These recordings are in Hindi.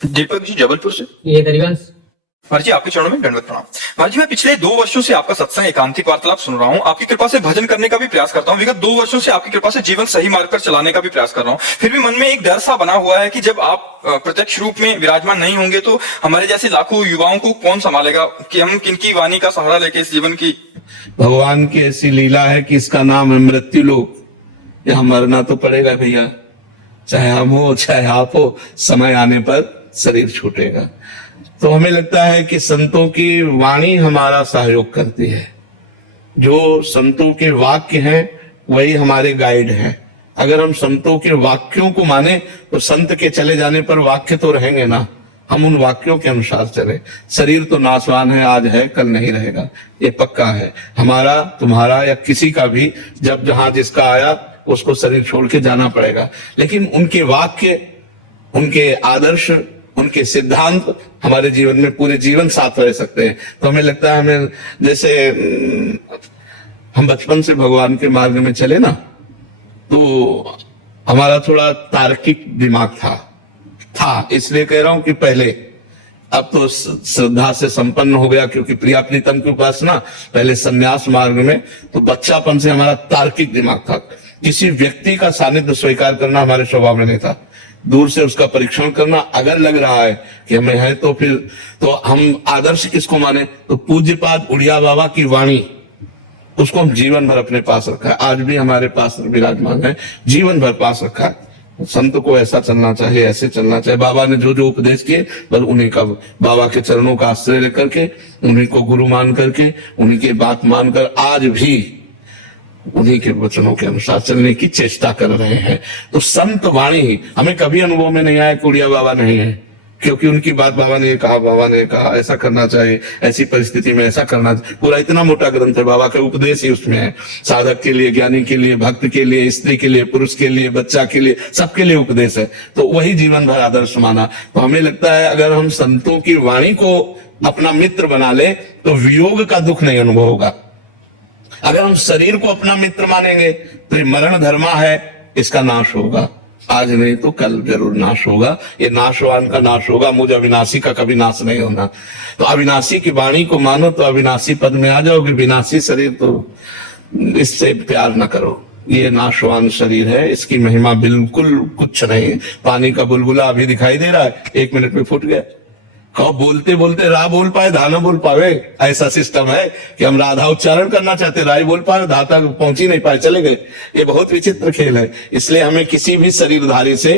दीपक जी जबलपुर से। ये दरिवंश। महाराज जी आपके चरणों में दंडवत प्रणाम। महाराज जी मैं पिछले 2 वर्षों से आपका सत्संग एकांतिक वार्तालाप सुन रहा हूँ। आपकी कृपा से भजन करने का भी प्रयास करता हूँ। विगत 2 वर्षों से आपकी कृपा से जीवन सही मार्ग पर चलाने का भी प्रयास कर रहा हूँ। फिर भी मन में एक डर सा बना हुआ है कि जब आप प्रत्यक्ष रूप में विराजमान नहीं होंगे तो हमारे जैसे लाखों युवाओं को कौन संभालेगा, कि हम किनकी वाणी का सहारा लेके इस जीवन की। भगवान की ऐसी लीला है कि इसका नाम है मृत्यु लोक। यहाँ मरना तो पड़ेगा भैया, चाहे हम हो चाहे आप हो, समय आने पर शरीर छूटेगा। तो हमें लगता है कि संतों की वाणी हमारा सहयोग करती है। जो संतों के वाक्य हैं वही हमारे गाइड हैं। अगर हम संतों के वाक्यों को माने तो संत के चले जाने पर वाक्य तो रहेंगे ना, हम उन वाक्यों के अनुसार चले। शरीर तो नाशवान है, आज है कल नहीं रहेगा, ये पक्का है। हमारा तुम्हारा या किसी का भी जब जहां जिसका आया उसको शरीर छोड़ के जाना पड़ेगा। लेकिन उनके वाक्य, उनके आदर्श, उनके सिद्धांत हमारे जीवन में पूरे जीवन साथ रह सकते हैं। तो हमें लगता है हमें जैसे हम बचपन से भगवान के मार्ग में चले ना, तो हमारा थोड़ा तार्किक दिमाग था, इसलिए कह रहा हूं कि पहले, अब तो श्रद्धा से संपन्न हो गया क्योंकि प्रिया प्रीतम की उपासना, पहले संन्यास मार्ग में तो बच्चापन से हमारा तार्किक दिमाग था। किसी व्यक्ति का सानिध्य स्वीकार करना हमारे स्वभाव में नहीं था। दूर से उसका परीक्षण करना, अगर लग रहा है कि हमें है तो फिर तो हम आदर्श किसको माने, तो पूज्यपाद उड़िया बाबा की वाणी, उसको हम जीवन भर अपने पास रखा है। आज भी हमारे पास विराजमान है, जीवन भर पास रखा है। संत को ऐसा चलना चाहिए, ऐसे चलना चाहिए। बाबा ने जो जो उपदेश किए बस उन्हीं का, बाबा के चरणों का आश्रय लेकर के, उन्हीं को गुरु मान करके, उन्हीं की बात मानकर आज भी उन्हीं के वचनों के अनुसार चलने की चेष्टा कर रहे हैं। तो संत वाणी हमें कभी अनुभव में नहीं आया कि उड़िया बाबा नहीं है, क्योंकि उनकी बात बाबा ने कहा ऐसा करना चाहिए, ऐसी परिस्थिति में ऐसा करना चाहिए। पूरा इतना मोटा ग्रंथ है, बाबा का उपदेश ही उसमें है। साधक के लिए, ज्ञानी के लिए, भक्त के लिए, स्त्री के लिए, पुरुष के लिए, बच्चा के लिए, सबके लिए उपदेश है। तो वही जीवन भर आदर्श माना। तो हमें लगता है अगर हम संतों की वाणी को अपना मित्र बना ले तो वियोग का दुख नहीं अनुभव होगा। अगर हम शरीर को अपना मित्र मानेंगे तो ये मरण धर्मा है, इसका नाश होगा। आज नहीं तो कल जरूर नाश होगा। ये नाशवान का नाश होगा, मुझे अविनाशी का कभी नाश नहीं होना। तो अविनाशी की वाणी को मानो तो अविनाशी पद में आ जाओगे। विनाशी शरीर तो इससे प्यार न करो, ये नाशवान शरीर है, इसकी महिमा बिल्कुल कुछ नहीं। पानी का बुलबुला अभी दिखाई दे रहा है, 1 मिनट में फूट गया। कहो बोलते बोलते रा बोल पाए धा ना बोल पावे, ऐसा सिस्टम है कि हम राधा उच्चारण करना चाहते, रा बोल पाए, धा तक पहुंच ही नहीं पाए, चले गए। ये बहुत विचित्र खेल है। इसलिए हमें किसी भी शरीरधारी से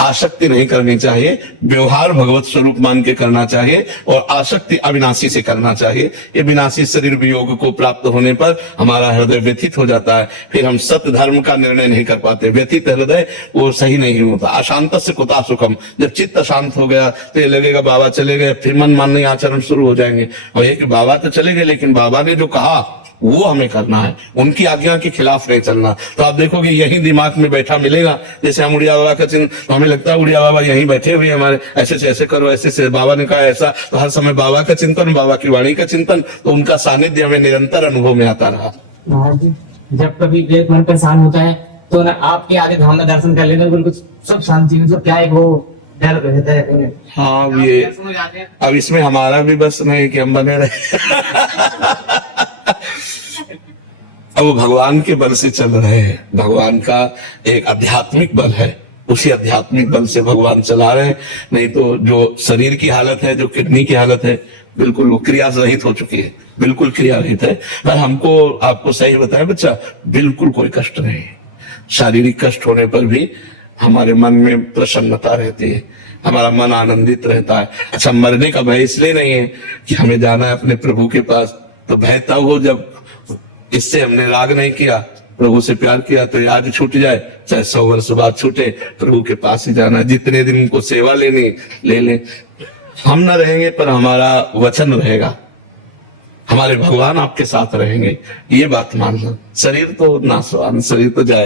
आसक्ति नहीं करनी चाहिए। व्यवहार भगवत स्वरूप मान के करना चाहिए और आसक्ति अविनाशी से करना चाहिए। ये विनाशी शरीर वियोग को प्राप्त होने पर हमारा हृदय व्यथित हो जाता है, फिर हम सत्य धर्म का निर्णय नहीं कर पाते। व्यथित हृदय वो सही नहीं होता। अशांत से कुता सुखम, जब चित्त अशांत हो गया तो ये लगेगा बाबा चले गए, फिर मन मानने आचरण शुरू हो जाएंगे। और ये कि बाबा तो चले गए लेकिन बाबा ने जो कहा वो हमें करना है, उनकी आज्ञा के खिलाफ नहीं चलना। तो आप देखोगे यही दिमाग में बैठा मिलेगा। जैसे हम उड़िया बाबा का चिन्ह, तो हमें लगता है उड़िया बाबा यहीं बैठे हुए हमारे, ऐसे से ऐसे करो, ऐसे से बाबा ने कहा ऐसा। तो हर समय बाबा का चिंतन, बाबा की वाणी का चिंतन, तो उनका सानिध्य हमें निरंतर अनुभव में आता रहा। महाराज जी जब कभी विवेक मन परेशान होता है तो ना आपके आगे धाम में दर्शन कर लेना, बिल्कुल सब शांति, सब क्या है वो डर रहता है। हाँ ये अब इसमें हमारा भी बस नहीं कि हम बने रहे। अब वो भगवान के बल से चल रहे हैं। भगवान का एक आध्यात्मिक बल है, उसी आध्यात्मिक बल से भगवान चला रहे हैं। नहीं तो जो शरीर की हालत है, जो किडनी की हालत है, बिल्कुल वो क्रिया रहित हो चुकी है, बिल्कुल क्रिया रहित है। पर हमको आपको सही बताया बच्चा, बिल्कुल कोई कष्ट नहीं। शारीरिक कष्ट होने पर भी हमारे मन में प्रसन्नता रहती है, हमारा मन आनंदित रहता है। अच्छा, मरने का भय इसलिए नहीं है कि हमें जाना है अपने प्रभु के पास। तो भय तब हो जब इससे हमने राग नहीं किया, प्रभु से प्यार किया, तो आज छूट जाए चाहे 100 वर्ष बाद छूटे, प्रभु के पास ही जाना है। जितने दिन उनको सेवा लेनी ले लें। हम न रहेंगे पर हमारा वचन रहेगा, हमारे भगवान आपके साथ रहेंगे, ये बात मानना। शरीर तो नाशवान, शरीर तो जाए।